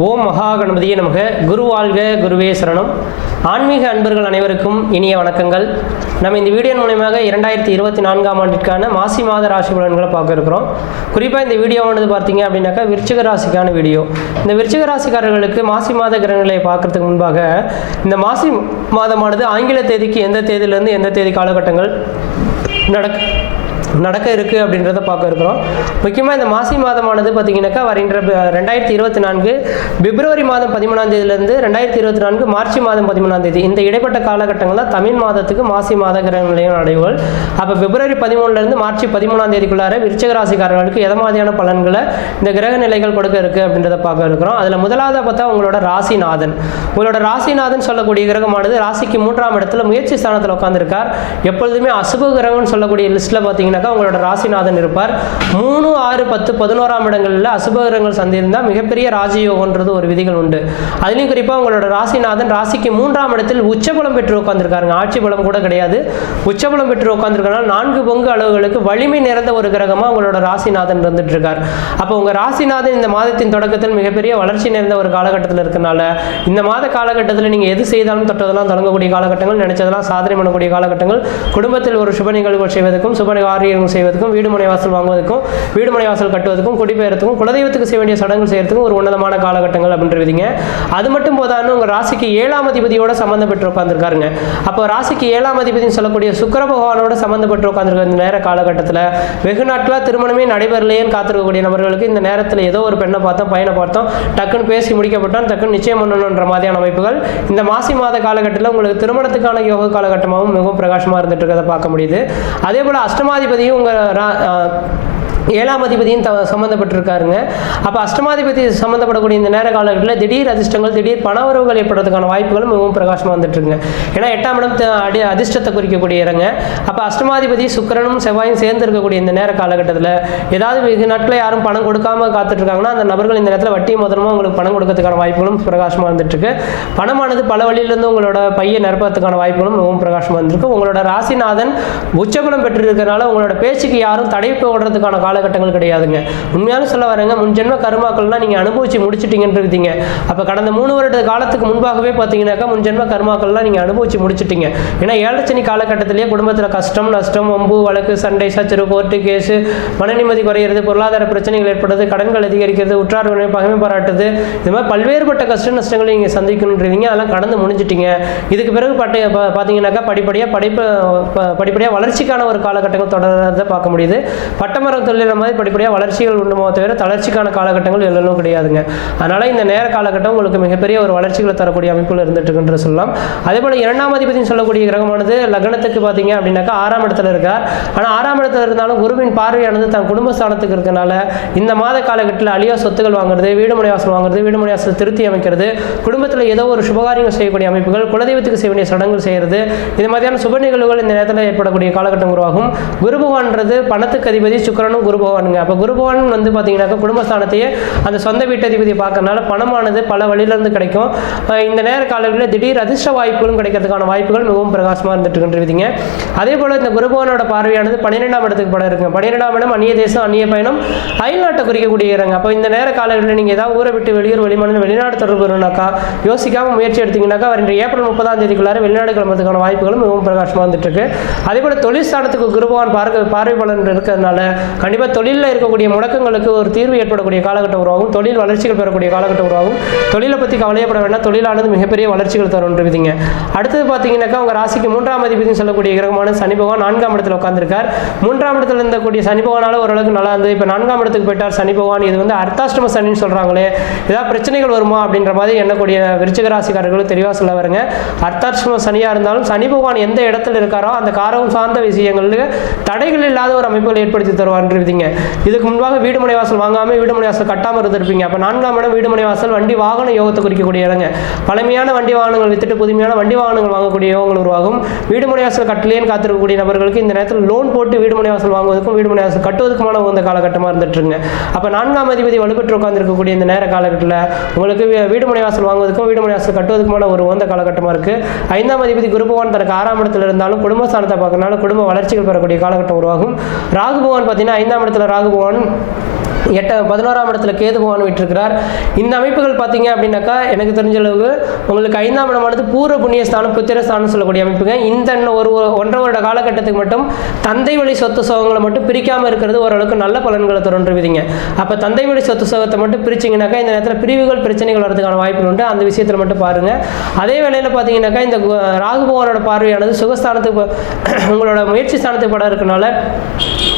ஓம் மகா கணபதியே நமக. குரு வாழ்க குருவே சரணம். ஆன்மீக அன்பர்கள் அனைவருக்கும் இனிய வணக்கங்கள். நம்ம இந்த வீடியோ மூலயமாக இரண்டாயிரத்தி இருபத்தி நான்காம் ஆண்டிற்கான மாசி மாத ராசி பலன்களை பார்க்க இருக்கிறோம். குறிப்பாக இந்த வீடியோவானது பார்த்தீங்க அப்படின்னாக்கா விருச்சிக ராசிக்கான வீடியோ. இந்த விருச்சிக ராசிக்காரர்களுக்கு மாசி மாத கிரகங்களை பார்க்கறதுக்கு முன்பாக இந்த மாசி மாதமானது ஆங்கில தேதிக்கு எந்த தேதியிலேருந்து எந்த தேதி காலகட்டங்கள் நடக்க நடக்க இருக்குது அப்படின்றத பார்க்க இருக்கிறோம். முக்கியமாக இந்த மாசி மாதமானது பார்த்தீங்கன்னாக்கா வருகின்ற ரெண்டாயிரத்தி இருபத்தி நான்கு பிப்ரவரி மாதம் பதிமூணாம் தேதியிலேருந்து ரெண்டாயிரத்தி இருபத்தி நான்கு மார்ச் மாதம் பதிமூணாம் தேதி. இந்த இடைப்பட்ட காலகட்டங்களில் தமிழ் மாதத்துக்கு மாசி மாத கிரகங்களையும் அடைவுகள். அப்போ பிப்ரவரி பதிமூணுலேருந்து மார்ச் பதிமூணாம் தேதிக்குள்ளார விருச்சக ராசிக்காரர்களுக்கு எதை மாதிரியான பலன்களை இந்த கிரக நிலைகள் கொடுக்க இருக்குது அப்படின்றத பார்க்க இருக்கிறோம். அதில் முதலாவது பார்த்தா உங்களோட ராசிநாதன். உங்களோட ராசிநாதன் சொல்லக்கூடிய கிரகமானது ராசிக்கு மூன்றாம் இடத்துல முயற்சி ஸ்தானத்தில் உட்காந்துருக்கார் எப்பொழுதுமே அசுப கிரகம்னு சொல்லக்கூடிய லிஸ்ட்டில் தான் உங்களோட ராசிநாதன் இருப்பார். மூணு ஆறு பத்து பதினோராம் இடங்களில் அசுபகிரகங்கள் சந்திருந்தால் மிகப்பெரிய ராஜயோகன்றது ஒரு விதிகள் உண்டு. அதுலேயும் குறிப்பாக உங்களோட ராசிநாதன் ராசிக்கு மூன்றாம் இடத்தில் உச்சபலம் பெற்று உட்காந்துருக்காருங்க ஆட்சி பலம் கூட கிடையாது. உச்சபலம் பெற்று உட்காந்துருக்கனால நான்கு பங்கு அளவுகளுக்கு வலிமை நிறைந்த ஒரு கிரகமாக உங்களோட ராசிநாதன் இருந்துட்டு இருக்கார் அப்போ உங்கள் ராசிநாதன் இந்த மாதத்தின் தொடக்கத்தில் மிகப்பெரிய வளர்ச்சி நிறைந்த ஒரு காலகட்டத்தில் இருக்கனால இந்த மாத காலகட்டத்தில் நீங்கள் எது செய்தாலும் தொட்டதெல்லாம் தொடங்கக்கூடிய காலகட்டங்கள் நினைச்சதெல்லாம் சாதனை பண்ணக்கூடிய காலகட்டங்கள் குடும்பத்தில் ஒரு சுப நிகழ்வுகள் செய்வதற்கும் சுப காரிய காரியங்கள் செய்வதற்கும் வீடு மனை வாசல் வாங்குவதற்கும் வீடு மனை வாசல் கட்டுவதற்கும் குடிபெயர்த்துக்கும் குலதெய்வத்துக்கு செய்ய வேண்டிய சடங்குகள் செய்யறதுக்கும் ஒரு உன்னதமான காலகட்டங்கள் அப்படின்றவிதிங்க அது மட்டும் போதான்னு உங்கள் ராசிக்கு ஏழாம் அதிபதியோட சம்மந்தப்பட்டு உட்காந்துருக்காருங்க அப்போ ராசிக்கு ஏழாம் அதிபதினு சொல்லக்கூடிய சுக்கர பகவானோட சம்மந்தப்பட்டு உட்காந்துருக்க இந்த நேர காலகட்டத்தில் வெகு நாட்களாக திருமணமே நடைபெறலையேன்னு காத்திருக்கக்கூடிய நபர்களுக்கு இந்த நேரத்தில் ஏதோ ஒரு பெண்ணை பார்த்தோம் பையனை பார்த்தோம் டக்குன்னு பேசி முடிக்கப்பட்டோம் டக்குன்னு நிச்சயம் பண்ணணுன்ற மாதிரியான அமைப்புகள். இந்த மாசி மாத காலகட்டத்தில் உங்களுக்கு திருமணத்துக்கான யோக காலகட்டமாகவும் மிகவும் பிரகாசமாக இருந்துட்டு இருக்கிறத பார்க்க முடியுது. அதே போல் அஷ்டமாதிபதி உங்கள் ஏழாம் அதிபதியும் த சம்மந்தப்பட்டிருக்காருங்க அப்போ அஷ்டமாதிபதி சம்மந்தப்படக்கூடிய இந்த நேர காலகட்டத்தில் திடீர் அதிர்ஷ்டங்கள் திடீர் பண உறவுகள் ஏற்படுறதுக்கான வாய்ப்புகளும் மிகவும் பிரகாசமாக வந்துட்டுருங்க ஏன்னா எட்டாம் இடம் அடி அதிர்ஷ்டத்தை குறிக்கக்கூடிய இடங்க. அப்போ அஷ்டமாதிபதி சுக்கரனும் செவ்வாயும் சேர்ந்து இருக்கக்கூடிய இந்த நேர காலகட்டத்தில் ஏதாவது வெகு நாட்களில் யாரும் பணம் கொடுக்காம காத்துட்ருக்காங்கன்னா அந்த நபர்கள் இந்த நேரத்தில் வட்டி முதலமாக உங்களுக்கு பணம் கொடுக்கறதுக்கான வாய்ப்புகளும் பிரகாசமாக இருந்துட்டுருக்கு பணமானது பல வழியிலிருந்து உங்களோட பையை நிரப்பறதுக்கான வாய்ப்புகளும் மிகவும் பிரகாசமாக இருந்திருக்கு உங்களோட ராசிநாதன் உச்சபலம் பெற்றிருக்கிறனால உங்களோட பேச்சுக்கு யாரும் தடை போடுறதுக்கான காலகட்டங்கள் கிடையாதுங்க. உண்மையான சொல்ல வரேங்க முன்ஜென்ம கர்மாக்கள்லாம் நீங்கள் அனுபவிச்சு முடிச்சிட்டீங்கன்றீங்க அப்போ கடந்த மூணு வருட காலத்துக்கு முன்பாகவே பார்த்தீங்கன்னாக்கா முன்ஜென்ம கர்மாக்கள்லாம் நீங்கள் அனுபவிச்சு முடிச்சிட்டீங்க. ஏன்னா ஏழச்சனி காலகட்டத்திலேயே குடும்பத்தில் கஷ்டம் நஷ்டம் வம்பு வழக்கு சண்டை சச்சரவு கோர்ட்டு கேஸு மன நிம்மதி குறையிறது பொருளாதார பிரச்சனைகள் ஏற்படுறது கடன்கள் அதிகரிக்கிறது உற்றார் உறவினை பகைமை பாராட்டுது இது மாதிரி பல்வேறுபட்ட கஷ்ட நஷ்டங்களை நீங்கள் சந்திக்கணுன்றீங்க அதெல்லாம் கடந்து முடிஞ்சிட்டீங்க. இதுக்கு பிறகு பட்ட பார்த்தீங்கன்னாக்கா படிப்படியாக படிப்பு படிப்படியாக வளர்ச்சிக்கான ஒரு காலகட்டங்கள் தொடர்றதை பார்க்க முடியுது. பட்டமரம் தொழில் மாதிரி படிப்படியாக வளர்ச்சிகள் உண்டுமோ தவிர தளர்ச்சிக்கான காலகட்டங்கள் எல்லாம் கிடையாதுங்க. அதனால் இந்த நேர காலகட்டம் உங்களுக்கு மிகப்பெரிய ஒரு வளர்ச்சிகளை தரக்கூடிய அமைப்பில் இருந்துட்டு இருக்குன்ற சொல்லலாம். அதே போல் இரண்டாம் அதிபதினு சொல்லக்கூடிய கிரகமானது லக்னத்துக்கு பார்த்தீங்க அப்படின்னாக்கா ஆறாம் இடத்துல இருக்கார். ஆனால் ஆறாம் இடத்துல இருந்தாலும் குருவின் பார்வையானது தன் குடும்பஸ்தானத்துக்கு இருக்கனால இந்த மாத காலகட்டத்தில் அழியா சொத்துக்கள் வாங்குறது வீடு மனை வாசல் வாங்குறது வீடு மனை வாசல் திருத்தி அமைக்கிறது குடும்பத்தில் ஏதோ ஒரு சுபகாரியங்கள் செய்யக்கூடிய அமைப்புகள் குலதெய்வத்துக்கு செய்ய வேண்டிய சடங்குகள் செய்கிறது இது மாதிரியான சுப நிகழ்வுகள் இந்த நேரத்தில் ஏற்படக்கூடிய காலகட்டம் உருவாகும். குரு பகவான்றது பணத்துக்கு அதிபதி சுக்கரனும் குரு பகவானுங்க அப்போ குரு பகவான் வந்து பார்த்தீங்கன்னாக்கா குடும்பஸ்தானத்தையே அந்த சொந்த வீட்டதிபதி பார்க்கறனால பணமானது பல வழியிலேருந்து கிடைக்கும். இந்த நேர காலங்களில் திடீர் அதிர்ஷ்ட வாய்ப்புகளும் கிடைக்கிறதுக்கான வாய்ப்புகள் மிகவும் பிரகாசமாக இருந்துட்டு இருக்கின்றீங்க அதே போல் இந்த குரு பகவானோட பார்வையானது பன்னிரெண்டாம் இடத்துக்கு படம் இருக்குங்க. பன்னிரெண்டாம் இடம் அந்நிய தேசம் அந்நிய பயணம் அயல்நாட்டை குறிக்கக்கூடிய இடங்க அப்போ இந்த நேர காலங்களில் நீங்கள் ஏதாவது ஊரை விட்டு வெளியூர் வெளிமாநில வெளிநாடு தொடர்பு வரணும்னாக்கா யோசிக்காமல் முயற்சி எடுத்தீங்கன்னாக்கா வருகின்ற ஏப்ரல் முப்பதாம் தேதிக்குள்ளார வெளிநாடு கிளம்புறதுக்கான வாய்ப்புகளும் மிகவும் பிரகாசமாக வந்துட்டு இருக்கு. அதே போல் தொழில் ஸ்தானத்துக்கு குருபவான் பார்க்க பார்வை பலன் இருக்கிறதுனால கண்டிப்பாக தொழிலில் இருக்கக்கூடிய முடக்கங்களுக்கு ஒரு தீர்வு ஏற்படக்கூடிய காலகட்டம் உருவாகும். தொழில் வளர்ச்சிகள் பெறக்கூடிய காலகட்டம் உருவாகும். தொழிலை பற்றி கவலையப்பட வேண்டாம். தொழிலானது மிகப்பெரிய வளர்ச்சிகள் தரும்ன்றவிதிங்க அடுத்தது பார்த்தீங்கன்னாக்கா உங்கள் ராசிக்கு மூன்றாம் அதிபதினு சொல்லக்கூடிய கிரகமான சனி பகவான் நான்காம் இடத்துல உட்காந்துருக்கார் மூன்றாம் இடத்துல இருந்தக்கூடிய சனி பகவானால ஓரளவுக்கு நல்லா இருந்தது. இப்போ நான்காம் இடத்துக்கு போயிட்டார் சனி பகவான். இது வந்து அர்த்தாஷ்டம சனின்னு சொல்கிறாங்களே ஏதாவது பிரச்சனைகள் வருமா அப்படின்ற மாதிரி எண்ணக்கூடிய விருச்சிக ராசிக்காரர்களும் தெளிவாக சொல்ல வருங்க. அர்த்தாஷ்டம சனியாக இருந்தாலும் சனி பகவான் எந்த இடத்துல இருக்காரோ அந்த காரகம் சார்ந்த விஷயங்களுக்கு தடைகள் இல்லாத ஒரு அமைப்புகள் ஏற்படுத்தி இருந்திருப்பீங்க. இதுக்கு முன்பாக வீடு முனைவாசல் வாசல் வாங்காமல் வீடு வாசல் கட்டாமல் இருந்திருப்பீங்க. அப்போ நான்காம் இடம் வீடு வாசல் வண்டி வாகன யோகத்தை குறிக்கக்கூடிய இடங்க. பழமையான வண்டி வாகனங்கள் வித்துட்டு புதுமையான வண்டி வாகனங்கள் வாங்கக்கூடிய யோகங்கள் உருவாகும். வீடு மனை வாசல் கட்டலேன்னு காத்திருக்கக்கூடிய நபர்களுக்கு இந்த நேரத்தில் லோன் போட்டு வீடு மனை வாசல் வாங்குவதற்கும் வீடு மனை வாசல் கட்டுவதற்குமான உகந்த காலகட்டமாக இருந்துட்டுருங்க. அப்போ நான்காம் அதிபதி வலுப்பெற்று உட்கார்ந்திருக்கக்கூடிய இந்த நேர காலகட்டத்தில் உங்களுக்கு வீடு முனைவாசல் வாங்குவதற்கும் வீடு மனை வாசல் கட்டுவதற்குமான ஒரு உகந்த காலகட்டமாக இருக்குது ஐந்தாம் அதிபதி குரு பகவான் தனக்கு ஆறாம் இடத்துல இருந்தாலும் குடும்பஸ்தானத்தை பார்க்கறனால குடும்ப வளர்ச்சிகள் பெறக்கூடிய காலகட்டம் உருவாகும். ராகு பகவான் பார்த்தீங்கன்னா ஐந்தாம் இடத்துல ராகு பகவான் எட்ட பதினோராம் இடத்துல கேது பகவான் விட்டுருக்கிறார் இந்த அமைப்புகள் பார்த்தீங்க அப்படின்னாக்கா எனக்கு தெரிஞ்ச அளவுக்கு உங்களுக்கு ஐந்தாம் இடமானது பூர்வ புண்ணியஸ்தானம் புத்திரஸ்தானம் சொல்லக்கூடிய அமைப்புங்க. இந்த ஒரு ஒன்றரை வருட காலகட்டத்துக்கு மட்டும் தந்தை வழி சொத்து சோகங்களை மட்டும் பிரிக்காமல் இருக்கிறது ஓரளவுக்கு நல்ல பலன்களை தோன்றுவிதிங்க அப்போ தந்தை வழி சொத்து சோகத்தை மட்டும் பிரிச்சிங்கனாக்கா இந்த நேரத்தில் பிரிவுகள் பிரச்சனைகள் வரதுக்கான வாய்ப்புகள் உண்டு. அந்த விஷயத்தில் மட்டும் பாருங்கள் அதே வேளையில் பார்த்தீங்கன்னாக்கா இந்த ராகு பகவானோட பார்வையானது சுகஸ்தானத்துக்கு உங்களோட முயற்சி ஸ்தானத்துக்கு படம் இருக்கனால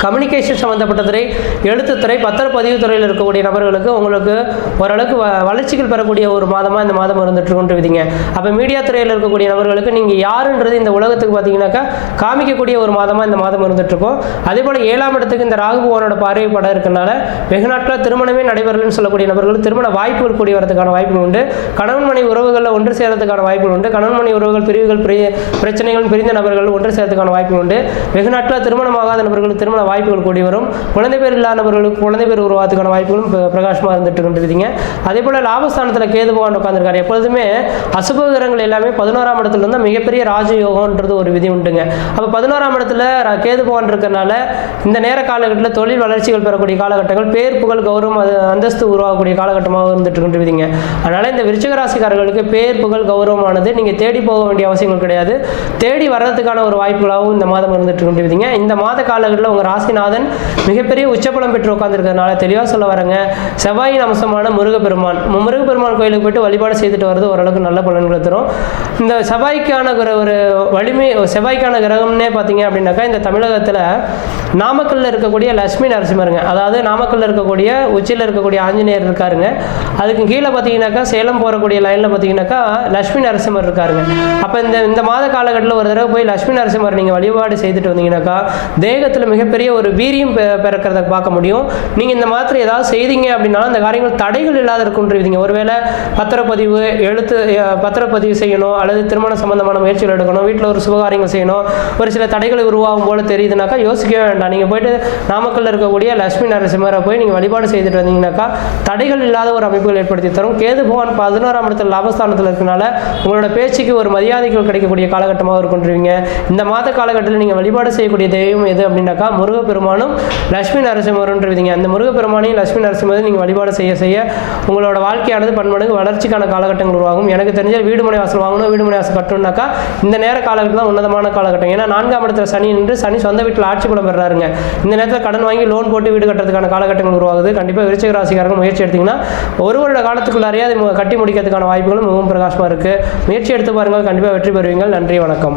கம்யூனிகேஷன் சம்மந்தப்பட்ட துறை எழுத்துத்துறை பத்திரப்பதிவு துறையில் இருக்கக்கூடிய நபர்களுக்கு உங்களுக்கு ஓரளவுக்கு வ- வளர்ச்சிகள் பெறக்கூடிய ஒரு மாதமாக இந்த மாதம் இருந்துட்டு விதிங்க அப்போ மீடியா துறையில் இருக்கக்கூடிய நபர்களுக்கு நீங்கள் யாருன்றது இந்த உலகத்துக்கு பார்த்தீங்கன்னாக்கா காமிக்கக்கூடிய ஒரு மாதமாக இந்த மாதம் இருந்துட்டுருக்கும். அதே போல் ஏழாம் இடத்துக்கு இந்த ராகு பகவானோட பார்வை படம் இருக்கனால வெகு நாட்களாக திருமணமே நடைபெறலன்னு சொல்லக்கூடிய நபர்கள் திருமண வாய்ப்புகள் கூடி வரதுக்கான வாய்ப்புகள் உண்டு. கணவன் மனை உறவுகளில் ஒன்று சேர்றதுக்கான வாய்ப்புகள் உண்டு. கணவன் மனை உறவுகள் பிரிவுகள் பிரி- பிரச்சனைகள் பிரிந்த நபர்கள் ஒன்று சேர்றதுக்கான வாய்ப்புகள் உண்டு. வெகு நாட்களாக திருமணமாகாத நபர்கள் திருமண வாய்ப்புகள் கூடி வரும். குழந்தை பேர் இல்லாதவர்களுக்கு குழந்தை பேர் உருவாத்துக்கான வாய்ப்புகளும் பிரகாசமாக இருந்துட்டு கொண்டிருக்கீங்க அதே போல லாபஸ்தானத்தில் கேது பகவான் உட்காந்துருக்காரு எப்பொழுதுமே அசுப கிரகங்கள் எல்லாமே பதினோராம் இடத்துல இருந்தால் மிகப்பெரிய ராஜயோகம்ன்றது ஒரு விதி உண்டுங்க. அப்போ பதினோராம் இடத்துல கேது பகவான் இருக்கறனால இந்த நேர காலகட்டத்தில் தொழில் வளர்ச்சிகள் பெறக்கூடிய காலகட்டங்கள் பேர் புகழ் கௌரவம் அது அந்தஸ்து உருவாகக்கூடிய காலகட்டமாக இருந்துட்டு கொண்டிருக்கீங்க அதனால இந்த விருச்சிக ராசிக்காரர்களுக்கு பேர் புகழ் கௌரவமானது நீங்கள் தேடி போக வேண்டிய அவசியங்கள் கிடையாது. தேடி வர்றதுக்கான ஒரு வாய்ப்புகளாகவும் இந்த மாதம் இருந்துட்டு கொண்டிருக்கீங்க இந்த மாத காலகட்டத்தில் உங்கள் ராசிநாதன் மிகப்பெரிய உச்சபலம் பெற்று உட்காந்துருக்கிறதுனால தெளிவாக சொல்ல வரேங்க. செவ்வாயின் அம்சமான முருகப்பெருமான். முருகப்பெருமான் கோயிலுக்கு போயிட்டு வழிபாடு செய்துட்டு வர்றது ஓரளவுக்கு நல்ல பலன்களை தரும். இந்த செவ்வாய்க்கான ஒரு ஒரு வலிமை செவ்வாய்க்கான கிரகம்னே பார்த்தீங்க அப்படின்னாக்கா இந்த தமிழகத்தில் நாமக்கல்ல இருக்கக்கூடிய லட்சுமி நரசிம்மருங்க. அதாவது நாமக்கல்ல இருக்கக்கூடிய உச்சியில் இருக்கக்கூடிய ஆஞ்சநேயர் இருக்காருங்க. அதுக்கு கீழே பார்த்தீங்கன்னாக்கா சேலம் போகக்கூடிய லைனில் பார்த்தீங்கன்னாக்கா லட்சுமி நரசிம்மர் இருக்காருங்க. அப்போ இந்த இந்த மாத காலகட்டத்தில் ஒரு தடவை போய் லட்சுமி நரசிம்மர் நீங்கள் வழிபாடு செய்துட்டு வந்தீங்கன்னாக்கா தேகத்தில் மிகப்பெரிய ஒரு வீரியம் பெ- பிறக்கிறத பார்க்க முடியும். நீங்கள் இந்த மாதிரி ஏதாவது செய்தீங்க அப்படின்னாலும் அந்த காரியங்கள் தடைகள் இல்லாத இருக்குன்றீங்க ஒருவேளை பத்திரப்பதிவு எழுத்து பத்திரப்பதிவு செய்யணும் அல்லது திருமண சம்பந்தமான முயற்சிகள் எடுக்கணும் வீட்டில் ஒரு சுபகாரியங்கள் செய்யணும் ஒரு சில தடைகள் உருவாகும் போல தெரியுதுனாக்கா யோசிக்கவே வேண்டாம். நீங்கள் போயிட்டு நாமக்கல்ல இருக்கக்கூடிய லட்சுமி நரசிம்மரை போய் நீங்கள் வழிபாடு செய்துட்டு வந்தீங்கன்னாக்கா தடைகள் இல்லாத ஒரு அமைப்புகள் ஏற்படுத்தி தரும். கேது பகவான் பதினோராம் இடத்துல லாபஸ்தானத்தில் இருக்கனால உங்களோட பேச்சுக்கு ஒரு மரியாதைகள் கிடைக்கக்கூடிய காலகட்டமாக இருக்குன்றீங்க இந்த மாத காலகட்டத்தில் நீங்கள் வழிபாடு செய்யக்கூடிய தெய்வம் எது அப்படின்னாக்கா முருகப்பெருமானும் லட்சுமி நரசிம்மருன்றீங்க அந்த முருகப்பெருமானையும் லட்சுமி நரசிம்மரும் நீங்கள் வழிபாடு செய்ய செய்ய உங்களோட வாழ்க்கையானது பன்மடங்கு வளர்ச்சிக்கான காலகட்டங்கள் உருவாகும். எனக்கு தெரிஞ்ச வீடு முனை வாசல் வாங்கணும் வீடு முனை வாசல் கட்டணும்னாக்கா இந்த நேர காலகட்டம் தான் உன்னதமான காலகட்டம். ஏன்னா நான்காம் இடத்துல சனி நின்று சனி சொந்த வீட்டில் ஆட்சி பலம் பெறாருங்க. இந்த நேரத்தில் கடன் வாங்கி லோன் போட்டு வீடு கட்டுறதுக்கான காலகட்டங்கள் உருவாகுது. கண்டிப்பாக விருச்சிக ராசிக்காரங்க முயற்சி எடுத்தீங்கன்னா ஒரு வருட காலத்துக்குள்ளாரையே அதை கட்டி முடிக்கிறதுக்கான வாய்ப்புகளும் மிகவும் பிரகாசமாக இருக்குது முயற்சி எடுத்து பாருங்கள். கண்டிப்பாக வெற்றி பெறுவீங்கள். நன்றி வணக்கம்.